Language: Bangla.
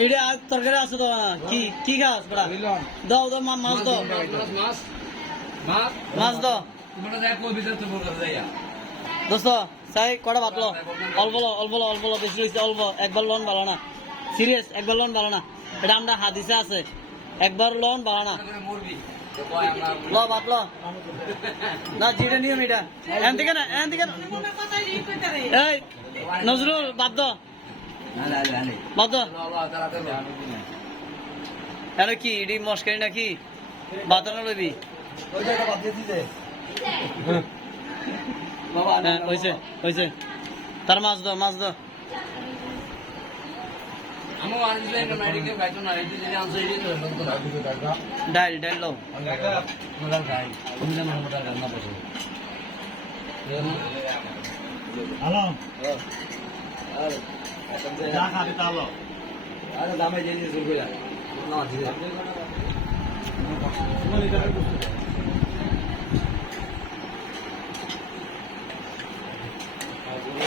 এইটা তরকারি আছে তো কি কি খাস দাও দাও মাছ দাও মাছ দাও দোস্ত চাই কটা ভাতলো অল্প অল্প বেশি হয়েছে অল্প একবার লোন ভালো না সিরিয়াস একবার লোন ভালো না এটা আমরা হাদিসে আছে একবার লোন ভালো না ল ভাত ল না যেটা নিয়ম এটা এন থেকে না এই নজরুল বাদ দাও আরে কি এটি মস্কারি নাকি বাতানো লবি হয়েছে তার মাছ দাও ডাল লো দামে